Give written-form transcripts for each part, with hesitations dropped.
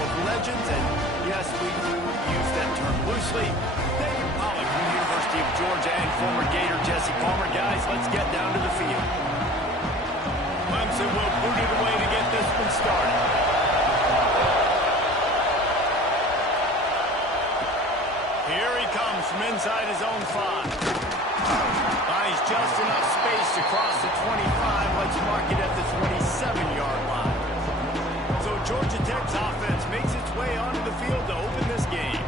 of legends, and yes, we do use that term loosely. David Pollack from the University of Georgia and former Gator Jesse Palmer. Guys, let's get down to the field. Clemson will boot it away to get this one started. Here he comes from inside his own 5. Finds just enough space to cross the 25. Let's mark it at the 27-yard line. So Georgia Tech's offense makes its way onto the field to open this game.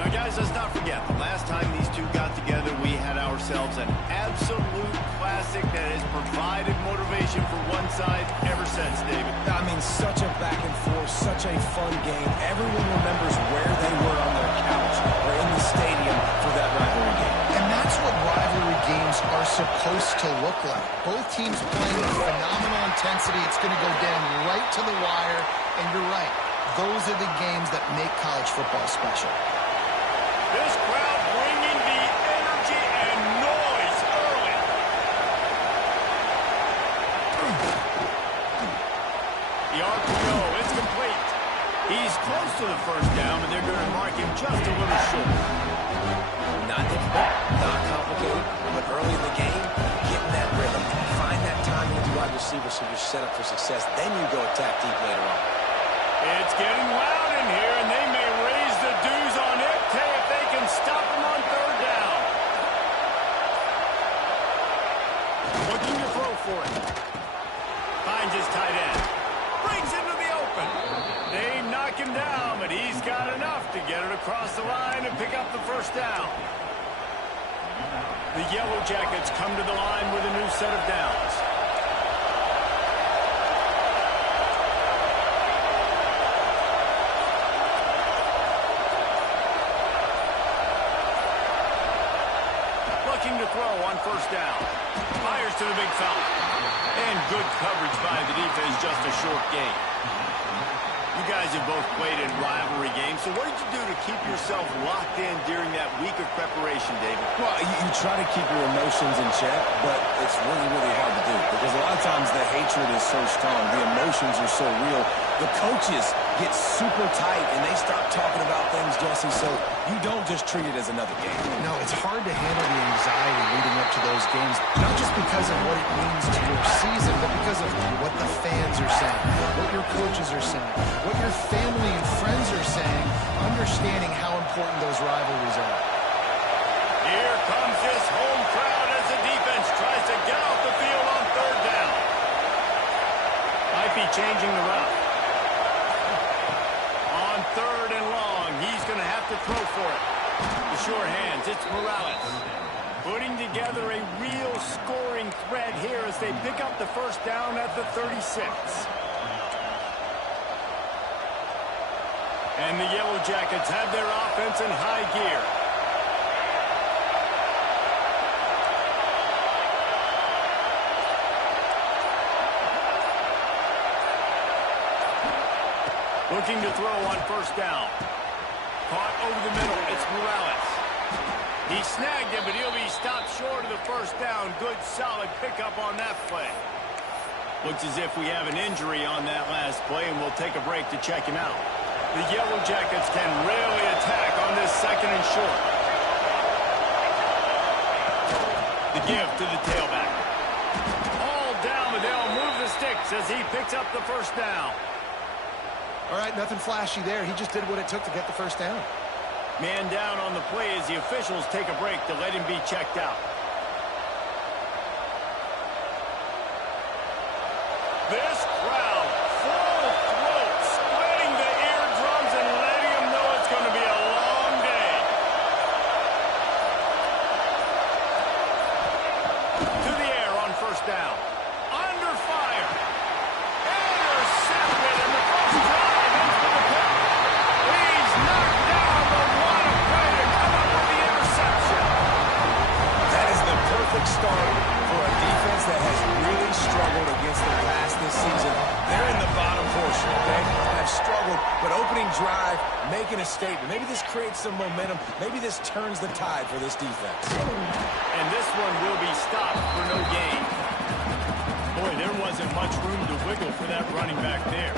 Now, guys, let's not forget, the last time these two got together, we had ourselves an absolute classic that has provided motivation for one side ever since, David. I mean, such a back and forth, such a fun game. Everyone remembers where they were on their couch or in the stadium for that rivalry game. And that's what rivalry games are supposed to look like. Both teams playing with phenomenal intensity. It's going to go down right to the wire. And you're right. Those are the games that make college football special. This crowd bringing the energy and noise early. The RPO is complete. He's close to the first down, and they're going to mark him just a little short. Not difficult, not complicated, but early in the game, getting that rhythm, find that timing with the wide receiver so you're set up for success. Then you go attack deep later on. It's getting loud in here, and they may raise the dues on it if they can stop him on third down. Looking to throw for it. Finds his tight end. Brings into the open. They knock him down, but he's got enough to get it across the line and pick up the first down. The Yellow Jackets come to the line with a new set of downs. Looking to throw on first down. Fires to the big fella. And good coverage by the defense, just a short gain. You guys have both played in rivalry games, so what did you do to keep yourself locked in during that week of preparation, David? Well, you try to keep your emotions in check, but it's really, really hard to do because a lot of times the hatred is so strong, the emotions are so real. The coaches get super tight, and they start talking about things, Jesse, so you don't just treat it as another game. No, it's hard to handle the anxiety leading up to those games, not just because of what it means to your season, but because of what the fans are saying, what your coaches are saying, what your family and friends are saying, understanding how important those rivalries are. Here comes this home crowd as the defense tries to get off the field on third down. Might be changing the route. On third and long, he's going to have to throw for it. The sure hands, it's Morales. Putting together a real scoring threat here as they pick up the first down at the 36. And the Yellow Jackets have their offense in high gear. Looking to throw on first down. Caught over the middle. It's Morales. He snagged him, but he'll be stopped short of the first down. Good, solid pickup on that play. Looks as if we have an injury on that last play, and we'll take a break to check him out. The Yellow Jackets can really attack on this second and short. The give to the tailback. All down, but they'll move the sticks as he picks up the first down. All right, nothing flashy there. He just did what it took to get the first down. Man down on the play as the officials take a break to let him be checked out. This crowd, full throat, spreading the eardrums and letting them know it's going to be a long day. To the air on first down. Under fire. Intercepted in the first drive into the pit. He's knocked down, but what a play to come up with the interception. That is the perfect start for a defense that has really struggled against the pass this season. They're in the bottom portion, okay? Have struggled, but opening drive, making a statement. Maybe this creates some momentum. Maybe this turns the tide for this defense. And this one will be stopped for no gain. Boy, there wasn't much room to wiggle for that running back there.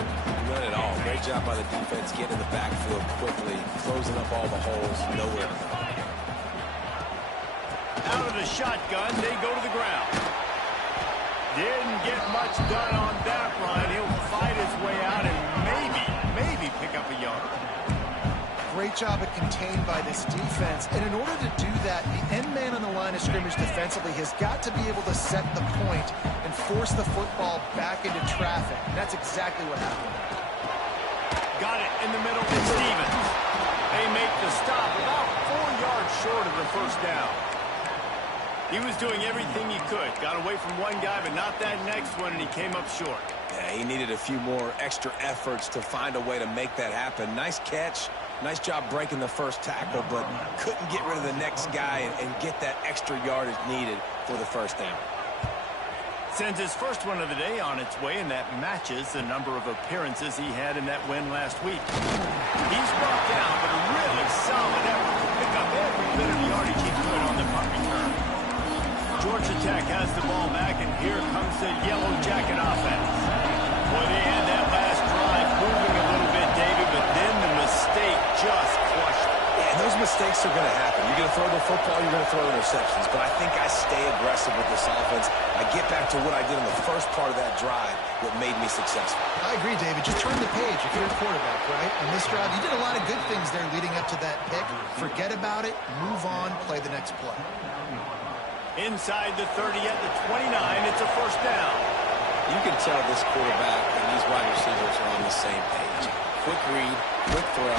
None at all. Great job by the defense getting in the backfield quickly, closing up all the holes, nowhere to go. Out of the shotgun, they go to the ground. Didn't get much done on that run. He'll fight his way out and maybe pick up a yard. Great job at contained by this defense. And in order to do that, the end man on the line of scrimmage defensively has got to be able to set the point and force the football back into traffic. And that's exactly what happened. Got it in the middle with Stevens. They make the stop about 4 yards short of the first down. He was doing everything he could. Got away from one guy, but not that next one, and he came up short. Yeah, he needed a few more extra efforts to find a way to make that happen. Nice catch. Nice job breaking the first tackle, but couldn't get rid of the next guy and get that extra yardage needed for the first down. Sends his first one of the day on its way, and that matches the number of appearances he had in that win last week. He's brought down, but a really solid effort to pick up every bit of yardage he could on the punt return. Georgia Tech has the ball back, and here comes the Yellow Jacket offense. Well, they had that last drive moving a little bit, David, but then the mistake just crushed it. Yeah, and those mistakes are going to happen. You're going to throw the football, you're going to throw interceptions. But I think I stay aggressive with this offense. I get back to what I did in the first part of that drive, what made me successful. I agree, David. Just turn the page if you're a quarterback, right? In this drive, you did a lot of good things there leading up to that pick. Forget about it, move on, play the next play. Inside the 30 at the 29, it's a first down. You can tell this quarterback and these wide receivers are on the same page. Quick read, quick throw,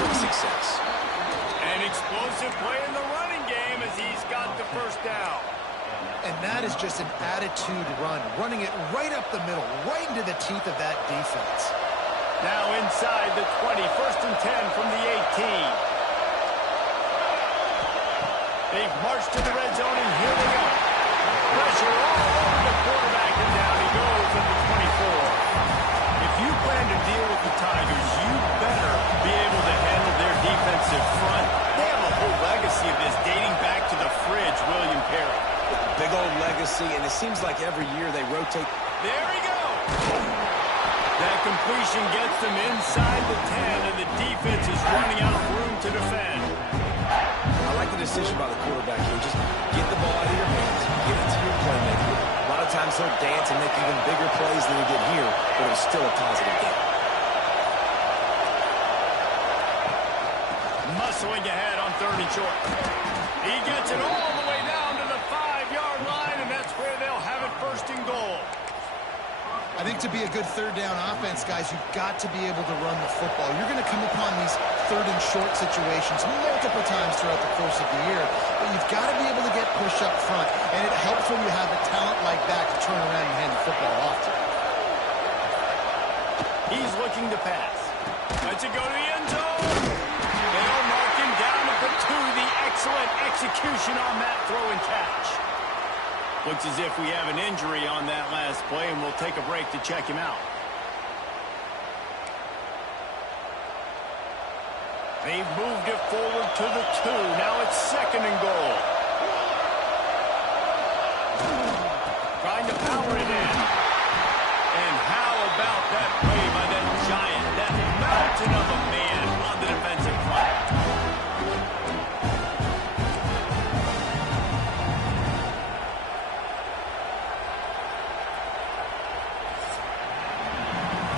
quick success. An explosive play in the running game as he's got the first down. And that is just an attitude run, running it right up the middle, right into the teeth of that defense. Now inside the 20, first and 10 from the 18. They've marched to the red zone, and here they go. Pressure all over the quarterback, and down he goes at the 24. If you plan to deal with the Tigers, you better be able to handle their defensive front. They have a whole legacy of this dating back to the fridge, William Perry. Big old legacy, and it seems like every year they rotate. There he goes. That completion gets them inside the 10, and the defense is running out of room to defend. I like the decision by the quarterback here. Just get the ball out of your hands, get it to your playmaker. A lot of times he'll dance and make even bigger plays than he did here, but it was still a positive game. Muscling ahead on 3rd and short. He gets it all the way down to the 5-yard line, and that's where they'll have it first and goal. I think to be a good third down offense, guys, you've got to be able to run the football. You're going to come upon these 3rd and short situations multiple times throughout the course of the year, but you've got to be able to get push up front, and it helps when you have a talent like that to turn around and hand the football off to. He's looking to pass. Lets it go to the end zone. They'll mark him down at the 2. The excellent execution on that throw and catch. Looks as if we have an injury on that last play, and we'll take a break to check him out. They've moved it forward to the 2. Now it's 2nd and goal. Trying to power it in. And how about that play by that giant, that mountain of a man on the defensive front?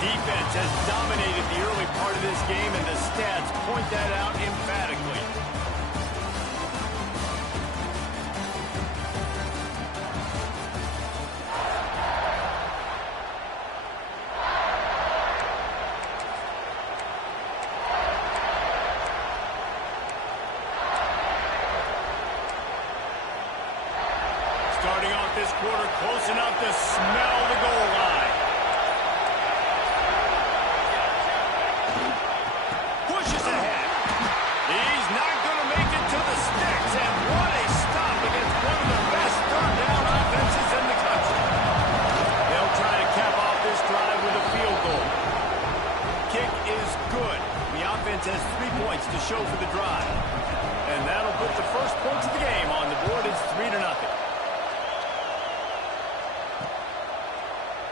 Defense has dominated the early part of this game, and the stats point that out emphatically. Starting off this quarter close enough to smell the goal line. Pushes ahead. He's not going to make it to the sticks, and what a stop against one of the best third down offenses in the country. They'll try to cap off this drive with a field goal. Kick is good. The offense has 3 points to show for the drive. And that'll put the first points of the game on the board. It's 3-0.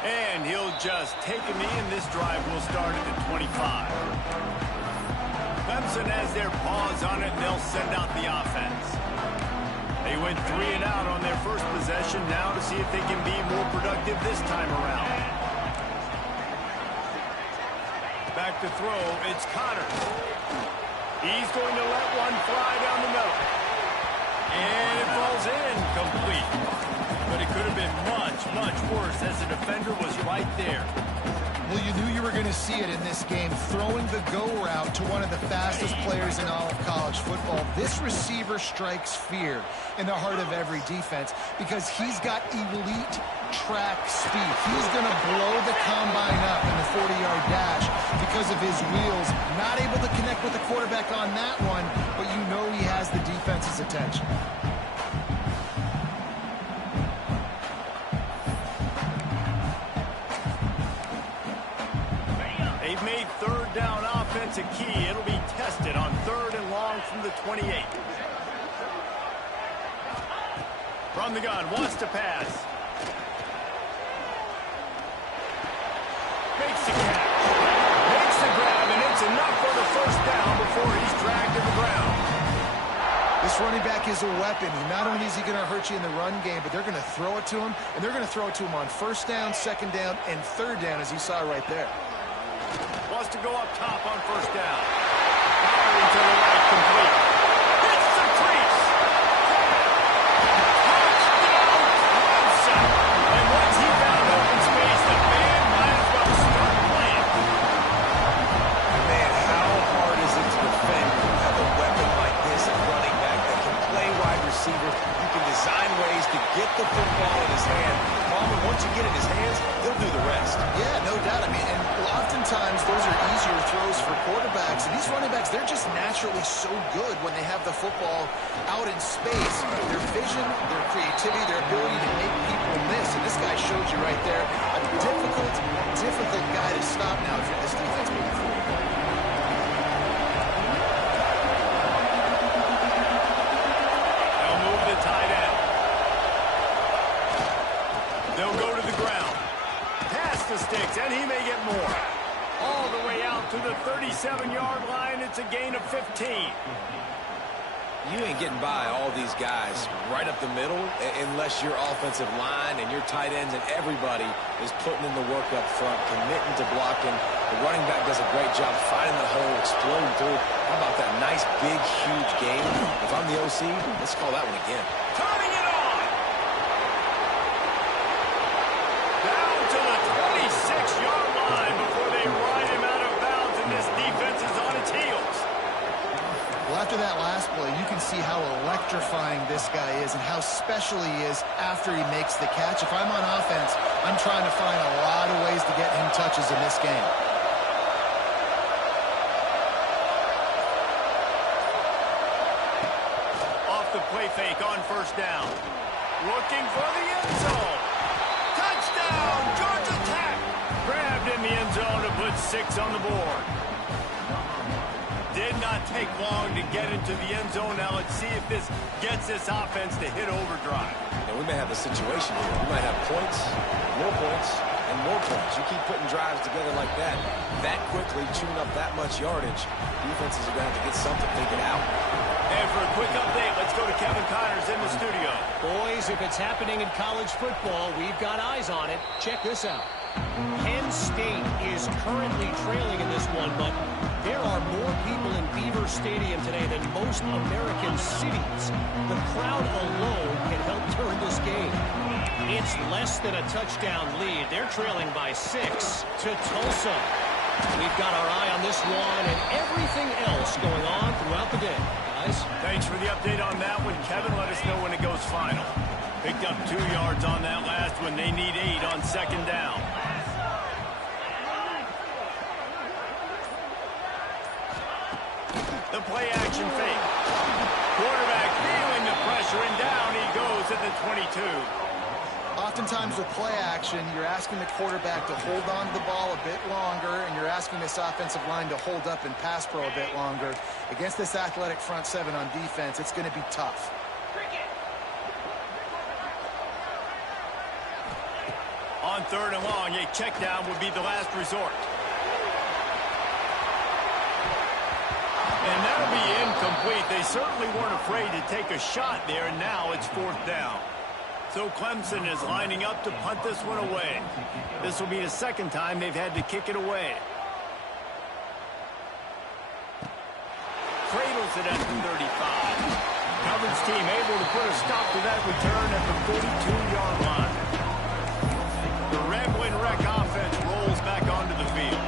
And he'll just take a knee, and this drive will start at the 25. Clemson has their paws on it, and they'll send out the offense. They went 3 and out on their first possession, now to see if they can be more productive this time around. Back to throw, it's Connors. He's going to let one fly down the middle. And it falls in, complete. But it could have been much, much worse as the defender was right there. Well, you knew you were going to see it in this game, throwing the go route to one of the fastest players in all of college football. This receiver strikes fear in the heart of every defense because he's got elite track speed. He's going to blow the combine up in the 40-yard dash because of his wheels. Not able to connect with the quarterback on that one, but you know he has the defense's attention. They've made third down offense a key. It'll be tested on 3rd and long from the 28. From the gun, wants to pass. Makes the catch. Makes the grab, and it's enough for the first down before he's dragged to the ground. This running back is a weapon. Not only is he going to hurt you in the run game, but they're going to throw it to him, and they're going to throw it to him on 1st down, 2nd down, and 3rd down, as you saw right there. Wants to go up top on 1st down. Firing to the right, complete. Hits the crease. Touchdown, Clemson. And once he found open space, the band might as well start playing. Man, how hard is it to defend when you have a weapon like this at running back that can play wide receiver? You can design ways to get the football in his hand. Problem, once you get it in his hands, he'll do the rest. Yeah, no doubt. I mean, and oftentimes those are easier throws for quarterbacks. And these running backs, they're just naturally so good when they have the football out in space. Their vision, their creativity, their ability to make people miss. And this guy showed you right there a difficult guy to stop now if you're this defense moving forward. They'll move the tight end. They'll go to the ground. Pass the sticks, and he may get more. All the way out to the 37-yard line. It's a gain of 15. You ain't getting by all these guys right up the middle unless your offensive line and your tight ends and everybody is putting in the work up front, committing to blocking. The running back does a great job finding the hole, exploding through. How about that nice, big, huge game? If I'm the OC, let's call that one again. Turning it on. Down to the 26-yard line before they ride him out of bounds, and this defense is on its heels. Well, after that last play, you can see how electrifying this guy is and how special he is after he makes the catch. If I'm on offense, I'm trying to find a lot of ways to get him touches in this game. Off the play fake on 1st down. Looking for the end zone. Touchdown, Georgia Tech. Grabbed in the end zone to put 6 on the board. Did not take long to get into the end zone. Now let's see if this gets this offense to hit overdrive. And we may have a situation here. We might have points, and more points. You keep putting drives together like that quickly, chewing up that much yardage, defenses are going to have to get something figured out. And for a quick update, let's go to Kevin Connors in the studio. Boys, if it's happening in college football, we've got eyes on it. Check this out. Penn State is currently trailing in this one, but there are more people in Beaver Stadium today than most American cities. The crowd alone can help turn this game. It's less than a touchdown lead. They're trailing by 6 to Tulsa. We've got our eye on this one and everything else going on throughout the day. Guys? Thanks for the update on that one. Kevin, let us know when it goes final. Picked up 2 yards on that last one. They need 8 on 2nd down. The play action fake. Quarterback feeling the pressure, and down he goes at the 22. Oftentimes with play action, you're asking the quarterback to hold on to the ball a bit longer, and you're asking this offensive line to hold up and pass pro a bit longer. Against this athletic front 7 on defense, it's going to be tough. On 3rd and long, a check down would be the last resort. And that'll be incomplete. They certainly weren't afraid to take a shot there, and now it's 4th down. So Clemson is lining up to punt this one away. This will be the 2nd time they've had to kick it away. Cradles it at the 35. Coverage team able to put a stop to that return at the 42-yard line. The Rambling Wreck offense rolls back onto the field.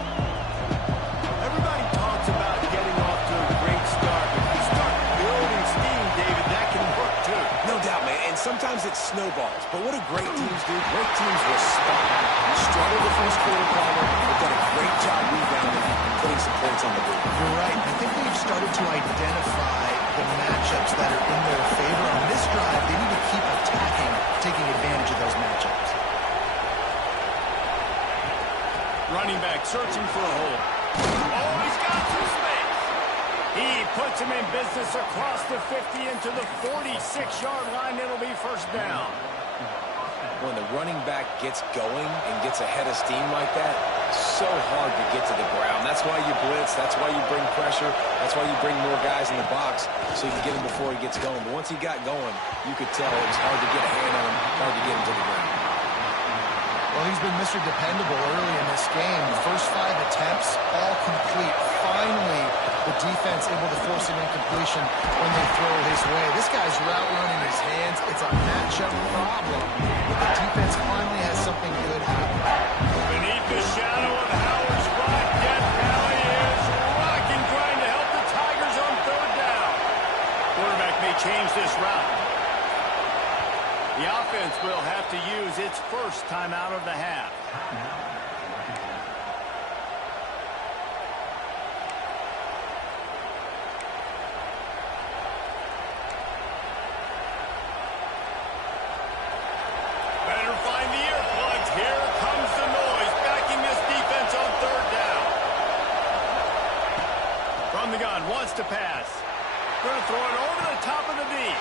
Everybody talks about getting off to a great start. If you start building steam, David, that can work too. No doubt, man. And sometimes it snowballs. But what do great teams do? Great teams respond. You struggle the first quarter, Palmer. They've done a great job rebounding and putting some points on the board. You're right. I think they've started to identify the matchups that are in their favor. On this drive, they need to keep attacking, taking advantage of those matchups. Running back searching for a hole. Oh, he's got some space. He puts him in business across the 50 into the 46-yard line. It'll be 1st down. When the running back gets going and gets ahead of steam like that, so hard to get to the ground. That's why you blitz. That's why you bring pressure. That's why you bring more guys in the box so you can get him before he gets going. But once he got going, you could tell it was hard to get a hand on him, hard to get him to the ground. Well, he's been Mr. Dependable early in this game. The first 5 attempts, all complete. Finally, the defense able to force an incompletion when they throw his way. This guy's route running his hands. It's a matchup problem. But the defense finally has something good happen. Beneath the shadow of Howard's Rock, Death Valley is rocking, trying to help the Tigers on 3rd down. Quarterback may change this route. The offense will have to use its first timeout of the half. Better find the earplugs. Here comes the noise, backing this defense on 3rd down. From the gun, wants to pass. Going to throw it over the top of the knee.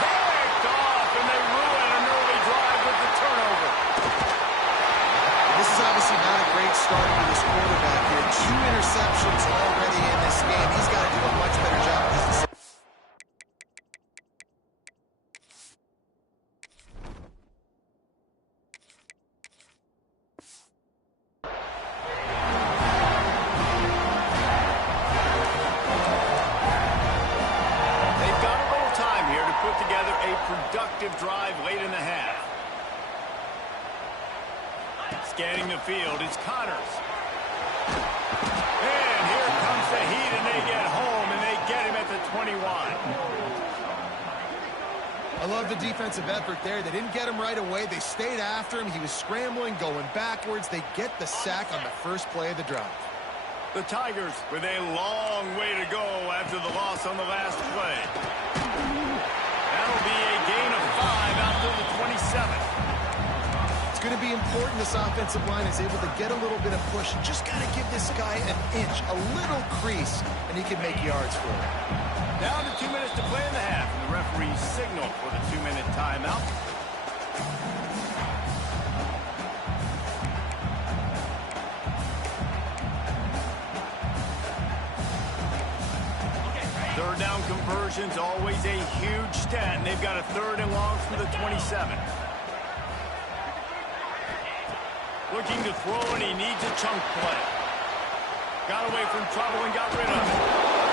Picked off, and they ruin an early drive with the turnover. This is obviously not a great start for this quarterback here. 2 interceptions already in this game. He's got to do a much better job of this. Productive drive late in the half. Scanning the field, it's Connors. And here comes the heat, and they get home, and they get him at the 21. I love the defensive effort there. They didn't get him right away. They stayed after him. He was scrambling, going backwards. They get the sack on the first play of the drive. The Tigers with a long way to go after the loss on the last play. That'll be a gain of 5 out to the 27. It's going to be important this offensive line is able to get a little bit of push. You just got to give this guy an inch, a little crease, and he can make yards for it. Down to 2 minutes to play in the half. And the referee signaled for the 2-minute timeout. Third down conversions, always a huge stat, and they've got a 3rd and long from the 27. Looking to throw, and he needs a chunk play. Got away from trouble and got rid of it.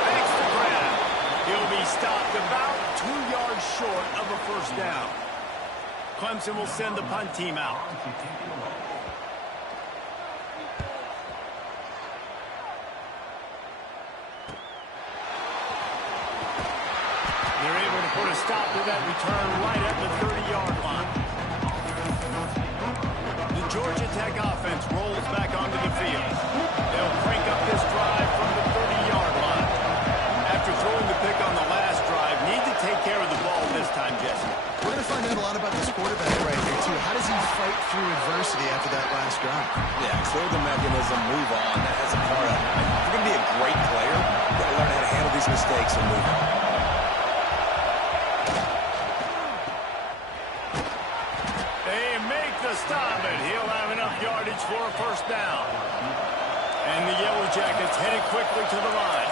Thanks to grab. He'll be stopped about 2 yards short of a 1st down. Clemson will send the punt team out. They're able to put a stop to that return right at the 30-yard line. The Georgia Tech offense rolls back onto the field. They'll crank up this drive from the 30-yard line. After throwing the pick on the last drive, need to take care of the ball this time, Jesse. We're going to find out a lot about this quarterback right here, too. How does he fight through adversity after that last drive? Yeah, clear the mechanism, move on. That's a part of it. If you're going to be a great player, you've got to learn how to handle these mistakes and move on. They make the stop it. He'll have enough yardage for a first down. And the Yellow Jackets headed quickly to the line.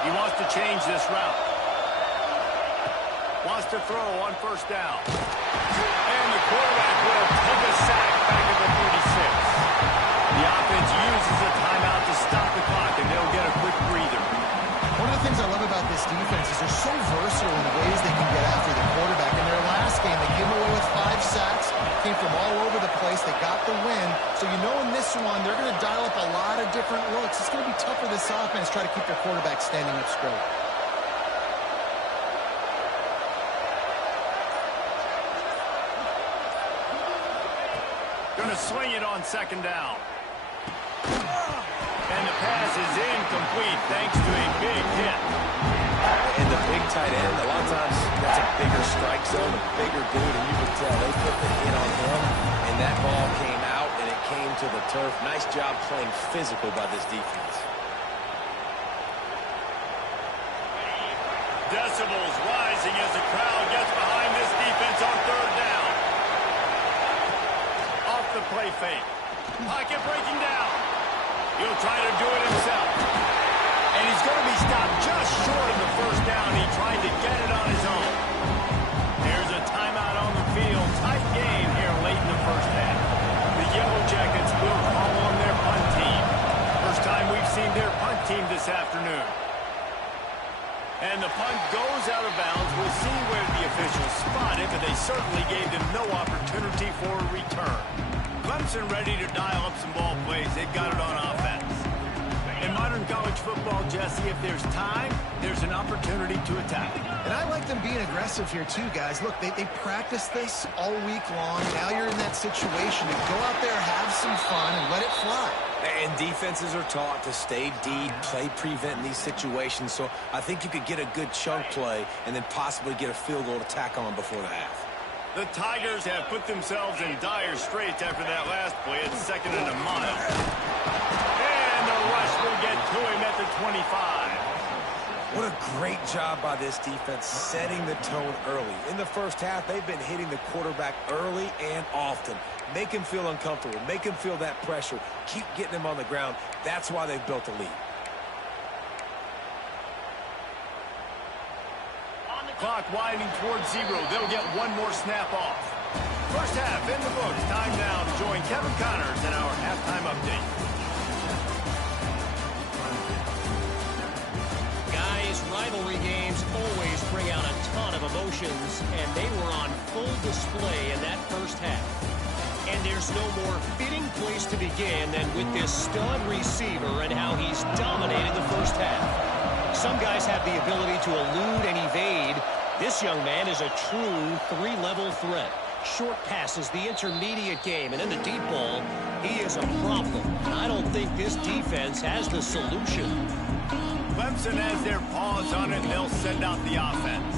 He wants to change this route. Wants to throw on first down. And the quarterback will take a sack back at the 36. The offense uses a timeout to stop the clock, and they'll get a quick breather. One of the things I love about this defense is they're so versatile in the ways they can get after the quarterback. In their last game, they came away with 5 sacks, came from all over the place. They got the win. So you know in this one, they're going to dial up a lot of different looks. It's going to be tough for this offense to try to keep their quarterback standing up straight. Going to swing it on second down. And the pass is incomplete thanks to a big hit. And the big tight end, a lot of times that's a bigger strike zone, a bigger dude, and you can tell they put the hit on him, and that ball came out, and it came to the turf. Nice job playing physical by this defense. Decibels rising as the crowd gets behind this defense on third down. Off the play fake. Pocket breaking down. He'll try to do it himself. And he's going to be stopped just short of the first down. He tried to get it on his own. There's a timeout on the field. Tight game here late in the first half. The Yellow Jackets will call on their punt team. First time we've seen their punt team this afternoon. And the punt goes out of bounds. We'll see where the officials spot it, but they certainly gave them no opportunity for a return. Clemson ready to dial up some ball plays. They've got it on offense. In modern college football, Jesse, if there's time, there's an opportunity to attack. And I like them being aggressive here too, guys. Look, they practice this all week long. Now you're in that situation. To go out there, have some fun, and let it fly. And defenses are taught to stay deep, play prevent in these situations. So I think you could get a good chunk play and then possibly get a field goal to tack on before the half. The Tigers have put themselves in dire straits after that last play. It's second and a mile. And the rush will get to him at the 25. What a great job by this defense setting the tone early. In the first half, they've been hitting the quarterback early and often. Make him feel uncomfortable. Make him feel that pressure. Keep getting him on the ground. That's why they've built a lead. Clock winding towards 0. They'll get one more snap off. First half in the books. Time now to join Kevin Connors in our halftime update. Guys, rivalry games always bring out a ton of emotions, and they were on full display in that first half. And there's no more fitting place to begin than with this stud receiver and how he's dominated the first half. Some guys have the ability to elude and evade. This young man is a true 3-level threat. Short passes, the intermediate game, and in the deep ball, he is a problem. I don't think this defense has the solution. Clemson has their paws on it, and they'll send out the offense.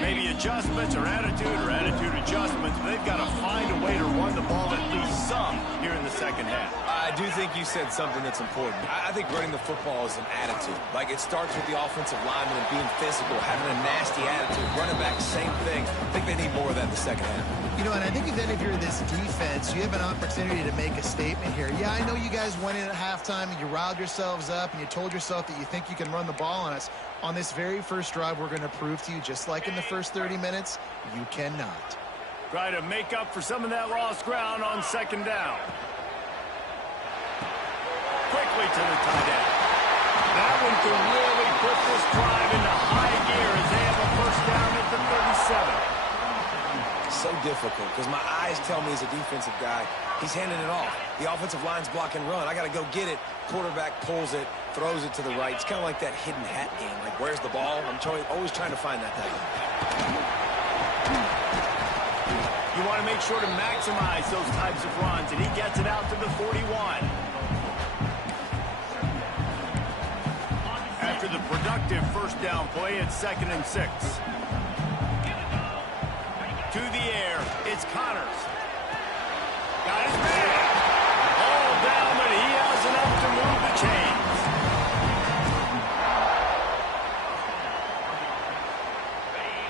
Maybe adjustments or attitude adjustments, but they've got to find a way to run the ball at least some here in the second half. I do think you said something that's important. I think running the football is an attitude. Like, it starts with the offensive lineman and being physical, having a nasty attitude. Running back, same thing. I think they need more of that in the second half. You know, and I think then if you're this defense, you have an opportunity to make a statement here. Yeah, I know you guys went in at halftime and you riled yourselves up and you told yourself that you think you can run the ball on us. On this very first drive, we're going to prove to you, just like in the first 30 minutes, you cannot. Try to make up for some of that lost ground on second down. Quickly to the tight end. That one could really put this drive into high gear as they have a first down at the 37. So difficult because my eyes tell me as a defensive guy, he's handing it off. The offensive line's block and run. I got to go get it. Quarterback pulls it, throws it to the right. It's kind of like that hidden hat game. Like, where's the ball? I'm always trying to find that thing. You want to make sure to maximize those types of runs, and he gets it out to the 41. After the productive first down play, it's 2nd and 6. To the air, it's Connors. Got his man. All down, but he has enough to move the chains.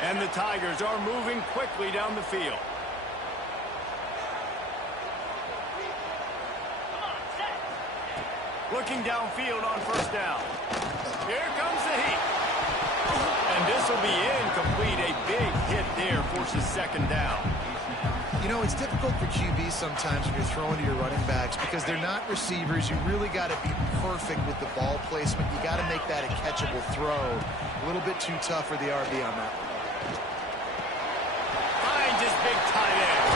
And the Tigers are moving quickly down the field. Looking downfield on first down. Here comes the heat. And this will be incomplete. A big hit there forces second down. You know, it's difficult for QBs sometimes when you're throwing to your running backs because they're not receivers. You really got to be perfect with the ball placement. You got to make that a catchable throw. A little bit too tough for the RB on that one. Finds his big tight end.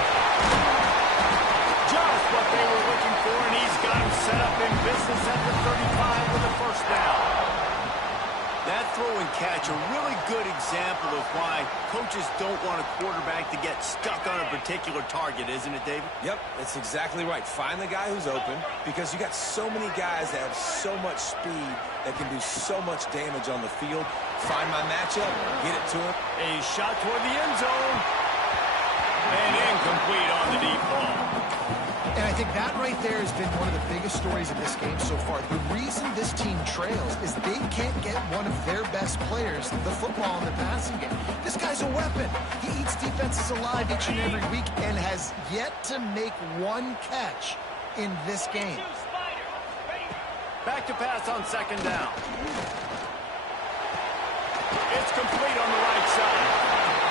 Just what they were looking for, and he's got him set up in business at the 35 with a first down. That throw and catch, a really good example of why coaches don't want a quarterback to get stuck on a particular target, isn't it, David? Yep, that's exactly right. Find the guy who's open because you got so many guys that have so much speed that can do so much damage on the field. Find my matchup, get it to him. A shot toward the end zone. And incomplete on the deep ball. And I think that right there has been one of the biggest stories of this game so far. The reason this team trails is they can't get one of their best players the football in the passing game. This guy's a weapon. He eats defenses alive each and every week and has yet to make one catch in this game. Back to pass on second down. It's complete on the right side.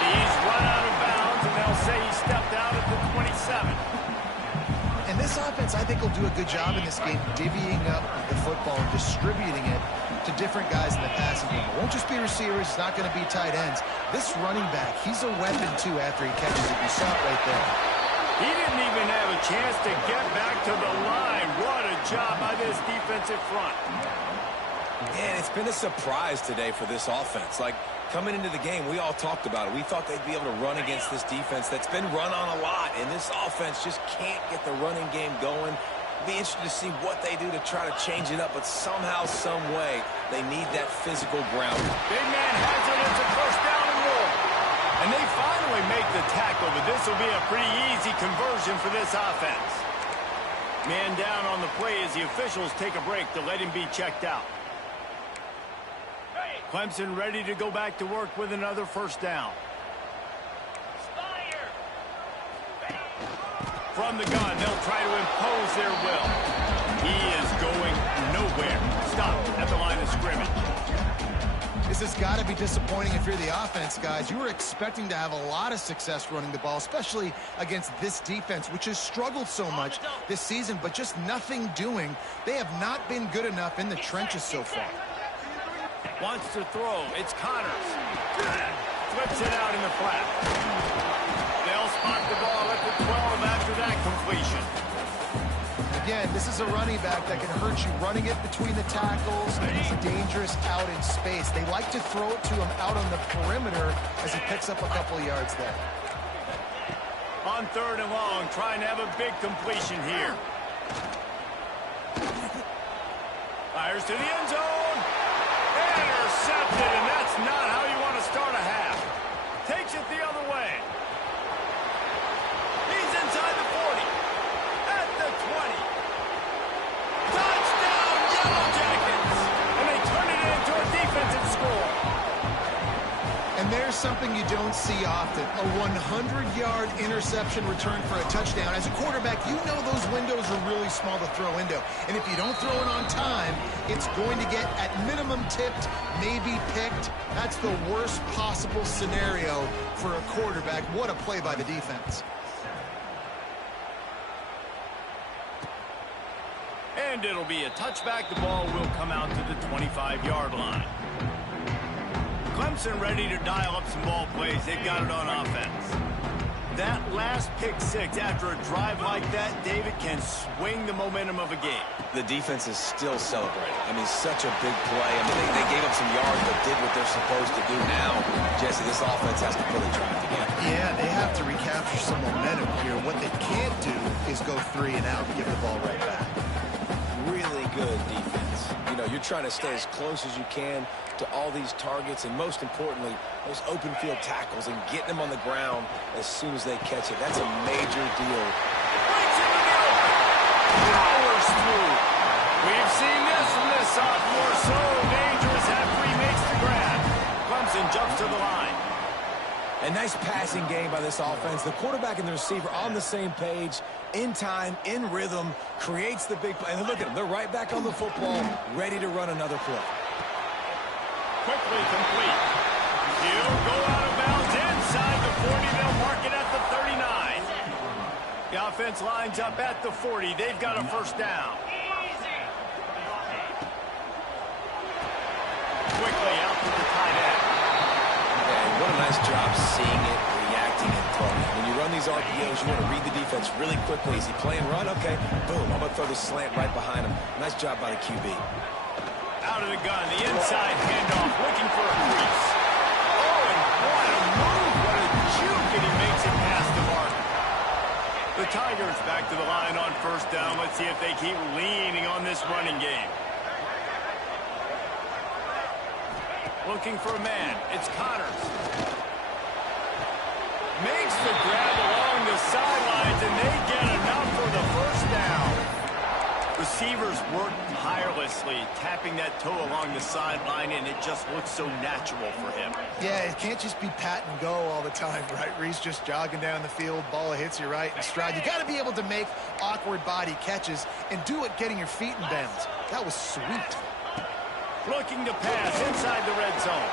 He's run out of bounds, and they'll say he stepped out at the 27. And this offense, I think, will do a good job in this game divvying up the football and distributing it to different guys in the passing game. It won't just be receivers. It's not going to be tight ends. This running back, he's a weapon, too, after he catches it. You saw it right there. He didn't even have a chance to get back to the line. What a job by this defensive front. And it's been a surprise today for this offense. Like, coming into the game, we all talked about it. We thought they'd be able to run against this defense that's been run on a lot, and this offense just can't get the running game going. Be interested to see what they do to try to change it up, but somehow, some way, they need that physical ground. Big man has it. It's a first down and more. And they finally make the tackle, but this will be a pretty easy conversion for this offense. Man down on the play as the officials take a break to let him be checked out. Clemson ready to go back to work with another first down. From the gun, they'll try to impose their will. He is going nowhere. Stopped at the line of scrimmage. This has got to be disappointing if you're the offense, guys. You were expecting to have a lot of success running the ball, especially against this defense, which has struggled so much this season, but just nothing doing. They have not been good enough in the trenches so far. Wants to throw. It's Connors. Flips it out in the flat. They'll spot the ball at the 12 after that completion. Again, this is a running back that can hurt you running it between the tackles, and he's dangerous out in space. They like to throw it to him out on the perimeter as he picks up a couple of yards there. On third and long, trying to have a big completion here. Fires to the end zone. Intercepted, and that's not how you want to start a half. Takes it the other way. He's inside the 40. At the 20. Touchdown, Yellow Jackets! And they turn it into a defensive score. And there's something you don't see often, a 100-yard interception return for a touchdown. As a quarterback, you know those windows are really small to throw into. And if you don't throw it on time, it's going to get at minimum tipped, maybe picked. That's the worst possible scenario for a quarterback. What a play by the defense. And it'll be a touchback. The ball will come out to the 25-yard line. Clemson ready to dial up some ball plays. They've got it on offense. That last pick six after a drive like that, David, can swing the momentum of a game. The defense is still celebrating. I mean, such a big play. I mean, they gave up some yards but did what they're supposed to do. Now, Jesse, this offense has to put it together. Yeah, they have to recapture some momentum here. What they can't do is go 3 and out and give the ball right back. Really good defense. You know, you're trying to stay as close as you can to all these targets, and most importantly, those open field tackles and getting them on the ground as soon as they catch it. That's a major deal. Breaks into the open. Powers through. We've seen this from this sophomore. So dangerous after he makes the grab. Clemson jumps to the line. A nice passing game by this offense. The quarterback and the receiver on the same page, in time, in rhythm, creates the big play. And look at them. They're right back on the football, ready to run another play. Quickly complete. He'll go out of bounds inside the 40. They'll mark it at the 39. The offense lines up at the 40. They've got a first down. Quickly out to the tight end. What a nice job seeing it, reacting, and throwing. When you run these RPOs, you want to read the defense really quickly. Is he playing run? Okay, boom. I'm going to throw the slant right behind him. Nice job by the QB. Out of the gun, the inside handoff, looking for a crease. Oh, and what a move. What a juke, and he makes it past the mark. The Tigers back to the line on first down. Let's see if they keep leaning on this running game. Looking for a man. It's Connors. Makes the grab along the sidelines, and they get enough for the first down. Receivers work tirelessly, tapping that toe along the sideline, and it just looks so natural for him. Yeah, it can't just be pat and go all the time, right? Reese just jogging down the field, ball hits you right in stride. You got to be able to make awkward body catches and do it getting your feet in bends. That was sweet. Looking to pass inside the red zone.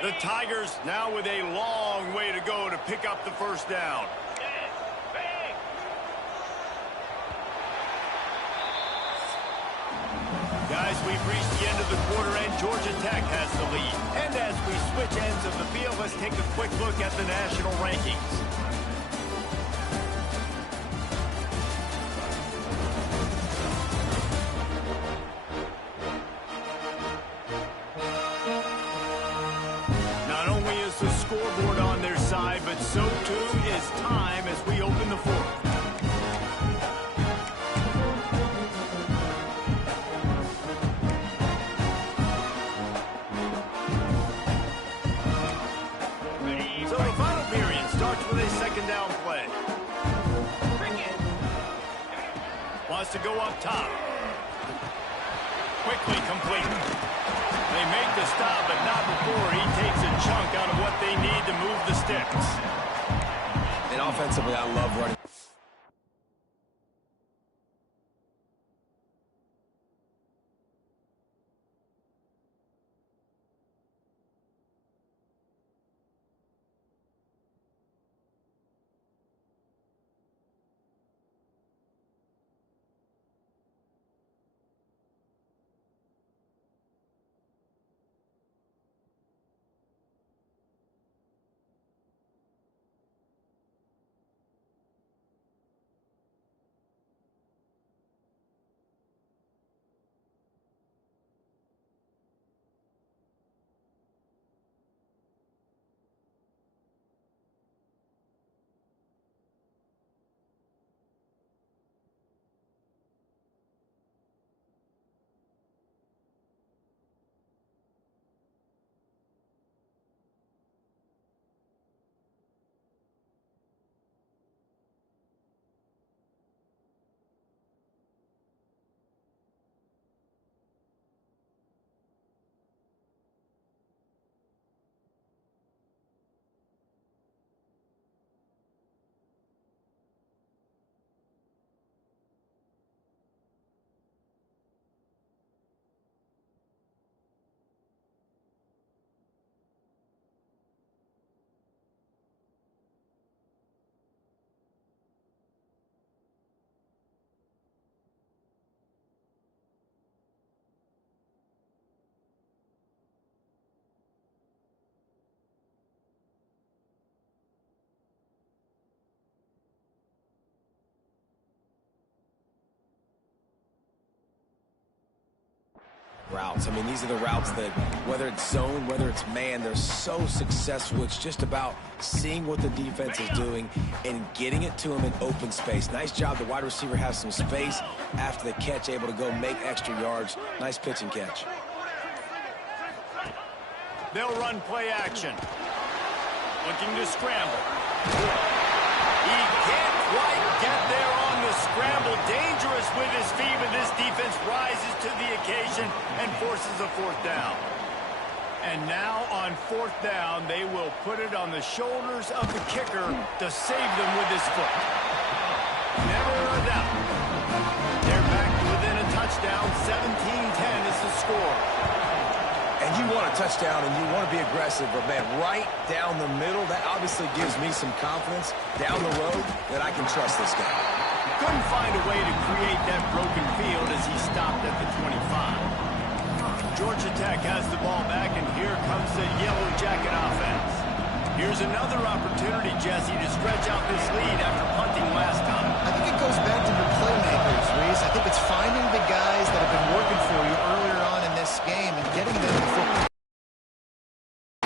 The Tigers now with a long way to go to pick up the first down. Guys, we've reached the end of the quarter, and Georgia Tech has the lead. And as we switch ends of the field, let's take a quick look at the national rankings. Not only is the scoreboard on their side, but so too is time as we open the fourth. Down play. Wants to go up top. Quickly complete. They make the stop, but not before he takes a chunk out of what they need to move the sticks. And offensively, I love running. routes. I mean, these are the routes that, whether it's zone, whether it's man, they're so successful. It's just about seeing what the defense is doing and getting it to them in open space. Nice job. The wide receiver has some space after the catch, able to go make extra yards. Nice pitch and catch. They'll run play action. Looking to scramble. He can't quite get there on the scramble. Dangerous with his feet, but this defense rises to the occasion and forces a fourth down. And now on fourth down, they will put it on the shoulders of the kicker to save them with his foot. Never a doubt. They're back within a touchdown. 17-10 is the score. And you want a touchdown and you want to be aggressive, but, man, right down the middle, that obviously gives me some confidence down the road that I can trust this guy. Couldn't find a way to create that broken field as he stopped at the 25. Georgia Tech has the ball back, and here comes the Yellow Jacket offense. Here's another opportunity, Jesse, to stretch out this lead after punting last time. I think it goes back to the playmakers, Reese. I think it's finding the guys that have been working for you earlier on in this game and getting them the football.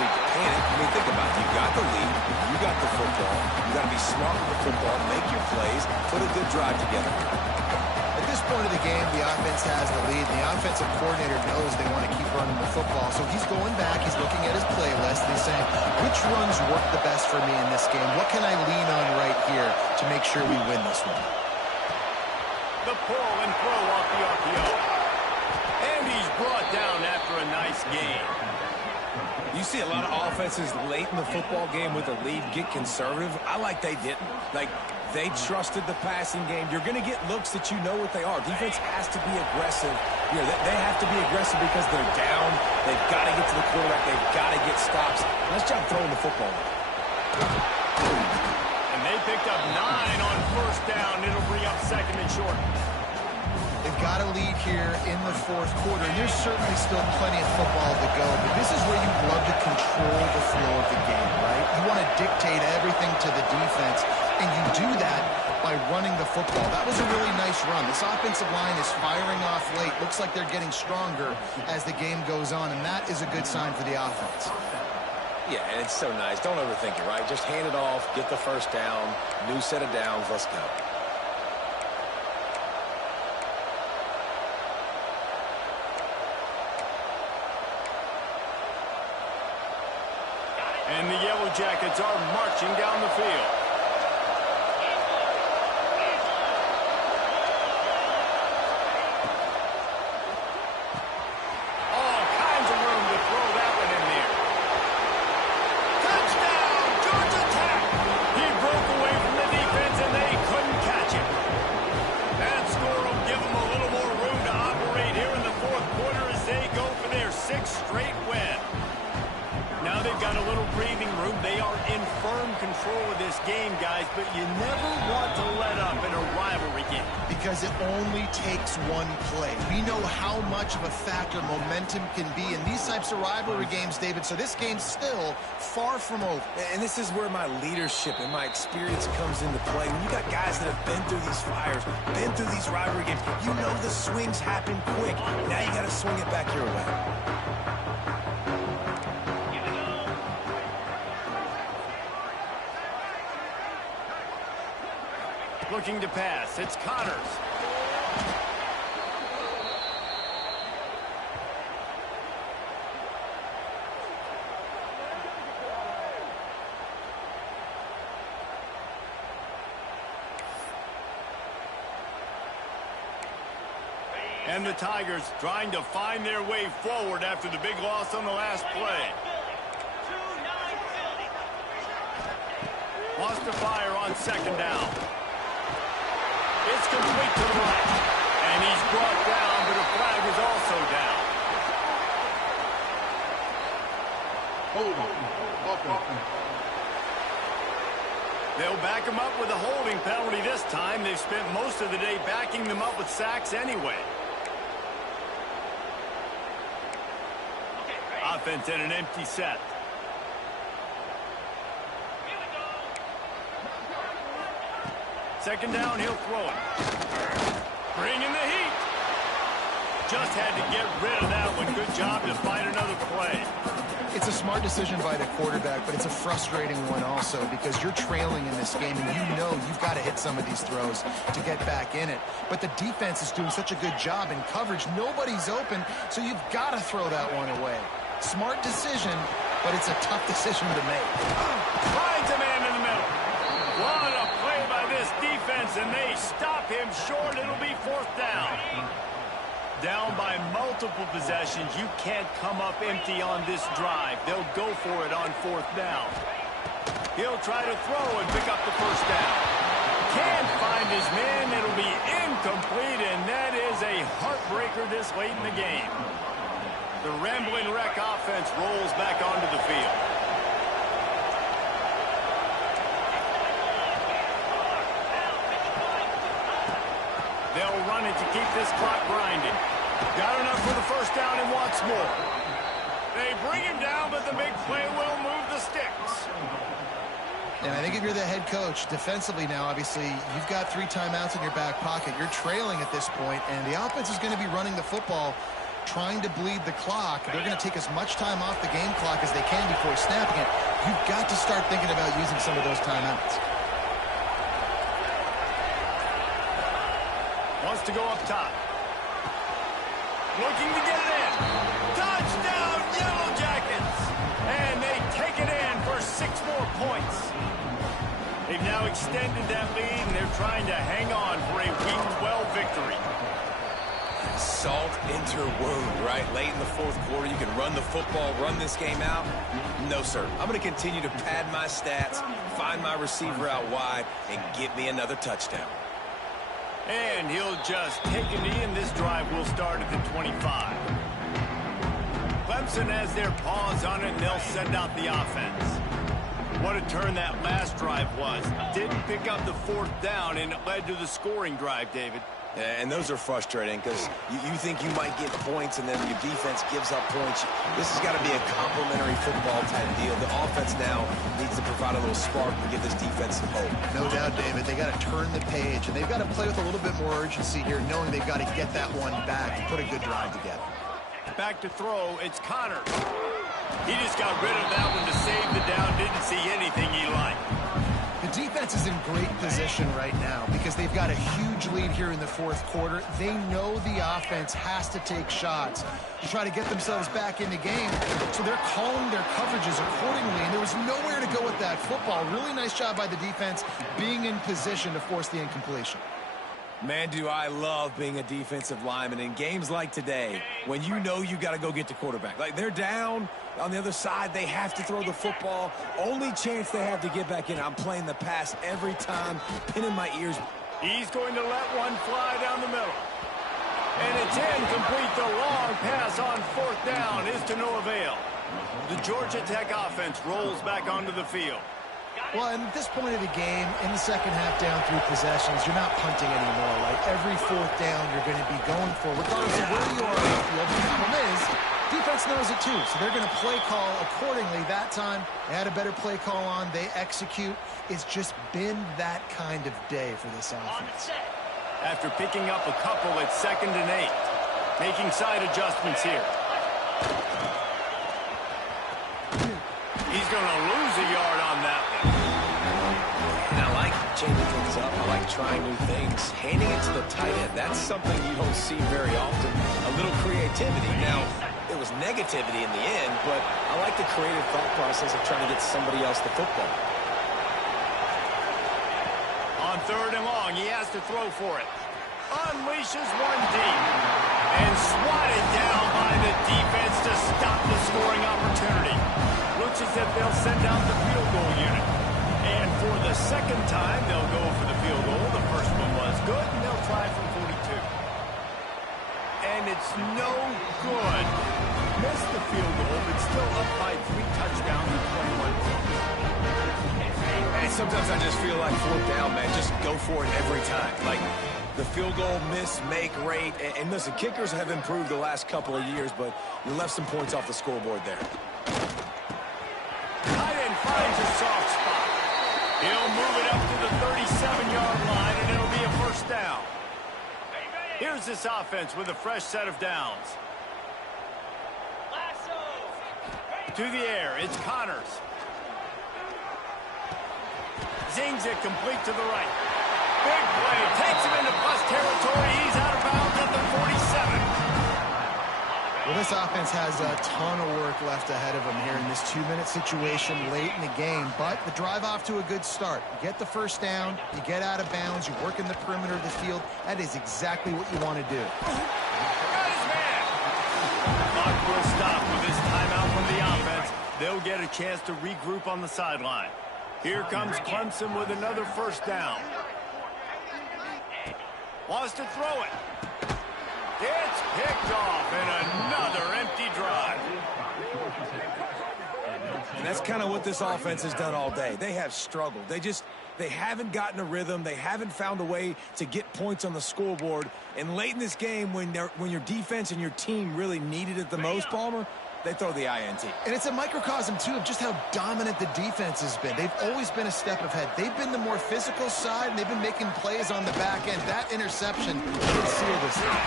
Panic. I mean, think about it. You got the lead. You got the football. You got to be smart with the football, make your plays, put a good drive together. At this point of the game, the offense has the lead. The offensive coordinator knows they want to keep running the football. So he's going back. He's looking at his playlist. And he's saying, which runs work the best for me in this game? What can I lean on right here to make sure we win this one? The pull and throw off the RPO. And he's brought down after a nice game. You see a lot of offenses late in the football game with a lead get conservative. I like they didn't. Like, they trusted the passing game. You're going to get looks that you know what they are. Defense has to be aggressive. You know, they have to be aggressive because they're down. They've got to get to the quarterback. They've got to get stops. Nice job throwing the football. And they picked up 9 on first down. It'll bring up second and short. They've got a lead here in the fourth quarter. And there's certainly still plenty of football to go. But this is where you'd love to control the flow of the game, right? You want to dictate everything to the defense. And you do that by running the football. That was a really nice run. This offensive line is firing off late. Looks like they're getting stronger as the game goes on. And that is a good sign for the offense. Yeah, and it's so nice. Don't overthink it, right? Just hand it off, get the first down, new set of downs, let's go. And the Yellow Jackets are marching down the field. All kinds of room to throw that one in there. Touchdown, Georgia Tech! He broke away from the defense and they couldn't catch him. That score will give them a little more room to operate here in the fourth quarter as they go for their 6th straight win. Now they've got a little breathing room. They are in firm control of this game, guys, but you never want to let up in a rivalry game. Because it only takes one play. We know how much of a factor momentum can be in these types of rivalry games, David, so this game's still far from over. And this is where my leadership and my experience comes into play. When you got guys that have been through these fires, been through these rivalry games, you know the swings happen quick. Now you got to swing it back your way. Looking to pass. It's Connors. And the Tigers trying to find their way forward after the big loss on the last play. Lost to fire on second down. It's complete to the right. And he's brought down, but a flag is also down. They'll back him up with a holding penalty this time. They've spent most of the day backing them up with sacks anyway. Offense in an empty set. Second down, he'll throw it. Bring in the heat. Just had to get rid of that one. Good job to find another play. It's a smart decision by the quarterback, but it's a frustrating one also because you're trailing in this game and you know you've got to hit some of these throws to get back in it. But the defense is doing such a good job in coverage. Nobody's open, so you've got to throw that one away. Smart decision, but it's a tough decision to make. Finds a man in the middle. What a play by this defense, and they stop him short. It'll be fourth down. Down by multiple possessions. You can't come up empty on this drive. They'll go for it on fourth down. He'll try to throw and pick up the first down. Can't find his man. It'll be incomplete, and that is a heartbreaker this late in the game. The Rambling Wreck offense rolls back onto the field. They'll run it to keep this clock grinding. Got enough for the first down and wants more. They bring him down, but the big play will move the sticks. And I think if you're the head coach, defensively now, obviously, you've got 3 timeouts in your back pocket. You're trailing at this point, and the offense is going to be running the football, trying to bleed the clock. They're going to take as much time off the game clock as they can before snapping it. You've got to start thinking about using some of those timeouts. Wants to go up top. Looking to get it in. Touchdown, Yellow Jackets! And they take it in for 6 more points. They've now extended that lead, and they're trying to hang on for a Week 12 victory. Salt into her wound, right? Late in the fourth quarter, you can run the football, run this game out. No, sir. I'm going to continue to pad my stats, find my receiver out wide, and get me another touchdown. And he'll just take a knee, and this drive will start at the 25. Clemson has their paws on it, and they'll send out the offense. What a turn that last drive was. Didn't pick up the fourth down, and it led to the scoring drive, David. Yeah, and those are frustrating because you think you might get points and then your defense gives up points. This has got to be a complementary football type deal. The offense now needs to provide a little spark and give this defense some hope. No doubt, David. They got to turn the page, and they've got to play with a little bit more urgency here, knowing they've got to get that one back and put a good drive together. Back to throw, it's Connor. He just got rid of that one to save the down, didn't see anything he liked. The defense is in great position right now because they've got a huge lead here in the fourth quarter. They know the offense has to take shots to try to get themselves back in the game, so they're calling their coverages accordingly, and there was nowhere to go with that football. Really nice job by the defense being in position to force the incompletion. Man, do I love being a defensive lineman in games like today when you know you got to go get the quarterback. Like, they're down on the other side. They have to throw the football. Only chance they have to get back in. I'm playing the pass every time, pinning my ears. He's going to let one fly down the middle. And it's incomplete. The long pass on fourth down is to no avail. The Georgia Tech offense rolls back onto the field. Well, and at this point of the game, in the second half down 3 possessions, you're not punting anymore, right? Every fourth down you're going to be going for, regardless of where you are on the field. The problem is, defense knows it too, so they're going to play call accordingly. That time, they had a better play call on. They execute. It's just been that kind of day for this offense. After picking up a couple at 2nd and 8, making side adjustments here. He's going to lose a yard on that one. And I like changing things up. I like trying new things. Handing it to the tight end, that's something you don't see very often. A little creativity. Now, there was negativity in the end, but I like the creative thought process of trying to get somebody else the football. On 3rd and long, he has to throw for it. Unleashes one deep. And swatted down by the defense to stop the scoring opportunity. Looks as if they'll send out the field goal unit. And for the second time, they'll go for the field goal. The first one was good, and they'll try from 42. And it's no good. Missed the field goal, but still up by 3 touchdowns and 21 points. And sometimes I just feel like fourth down, man, just go for it every time. Like, the field goal miss, make rate. And listen, kickers have improved the last couple of years, but you left some points off the scoreboard there. Tight end finds a soft spot. He'll move it up to the 37-yard line, and it'll be a first down. Here's this offense with a fresh set of downs. To the air, it's Connors. Zings it complete to the right. Big play, takes him into plus territory. He's out of bounds at the 47. Well, this offense has a ton of work left ahead of them here in this 2-minute situation late in the game, but the drive off to a good start. You get the first down, you get out of bounds, you work in the perimeter of the field. That is exactly what you want to do. Got his man. Clock will stop with this timeout from the offense. They'll get a chance to regroup on the sideline. Here comes Clemson with another first down. Wants to throw it. It's picked off in another empty drive. And that's kind of what this offense has done all day. They have struggled. They haven't gotten a rhythm. They haven't found a way to get points on the scoreboard. And late in this game, when your defense and your team really needed it the most, Palmer, they throw the INT. And it's a microcosm, too, of just how dominant the defense has been. They've always been a step ahead. They've been the more physical side, and they've been making plays on the back end. That interception could seal this thing.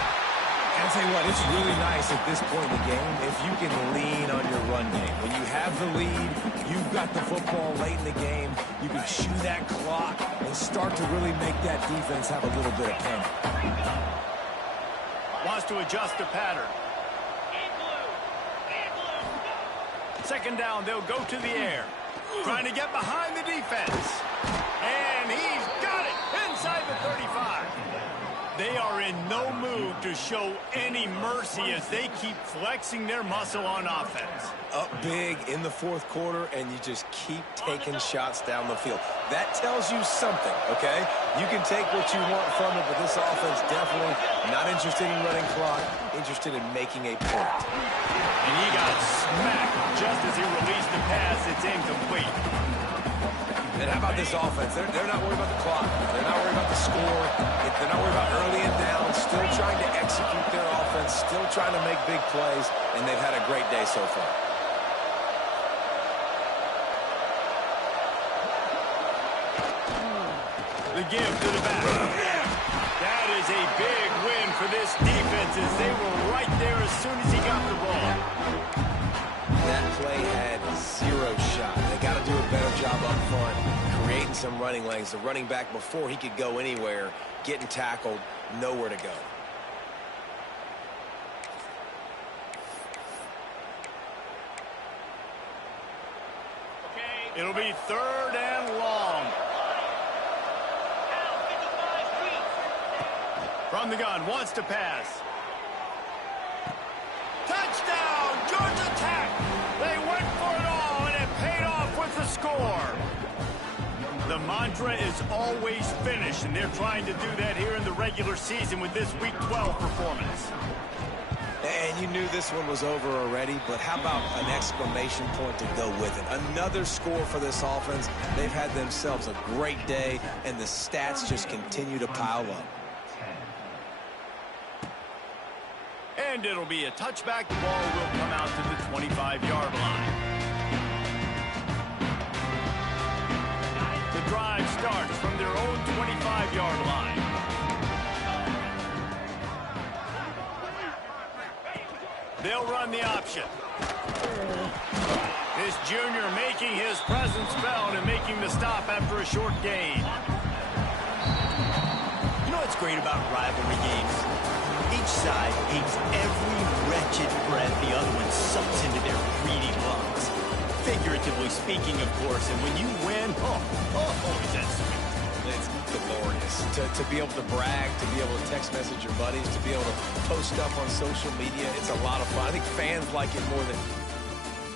I'll tell you what, it's really nice at this point in the game if you can lean on your run game. When you have the lead, you've got the football late in the game, you can chew that clock and start to really make that defense have a little bit of panic. Wants to adjust the pattern. Second down, they'll go to the air. Trying to get behind the defense. And he's got it inside the 35. They are in no mood to show any mercy as they keep flexing their muscle on offense. Up big in the fourth quarter, and you just keep taking shots down the field. That tells you something, okay? You can take what you want from it, but this offense definitely not interested in running clock, interested in making a point. And he got smacked just as he released the pass. It's incomplete. And how about this offense? They're not worried about the clock. They're not worried about the score. They're not worried about early and down. Still trying to execute their offense. Still trying to make big plays. And they've had a great day so far. The give to the back. That is a big win for this defense as they were right there as soon as he got the ball. That play had zero shot. They got to do a better job up front, creating some running lanes. The running back, before he could go anywhere, getting tackled, nowhere to go. It'll be third and long. From the gun, wants to pass. Touchdown, Georgia Tech. They went for it all, and it paid off with the score. The mantra is always finish, and they're trying to do that here in the regular season with this Week 12 performance. And you knew this one was over already, but how about an exclamation point to go with it? Another score for this offense. They've had themselves a great day, and the stats just continue to pile up. And it'll be a touchback. The ball will come out to the 25-yard line. The drive starts from their own 25-yard line. They'll run the option. This junior making his presence felt and making the stop after a short gain. You know what's great about rivalry games? Each side hates every wretched breath the other one sucks into their greedy lungs. Figuratively speaking, of course, and when you win, is that sweet. It's glorious. To be able to brag, to be able to text message your buddies, to be able to post stuff on social media, it's a lot of fun. I think fans like it more than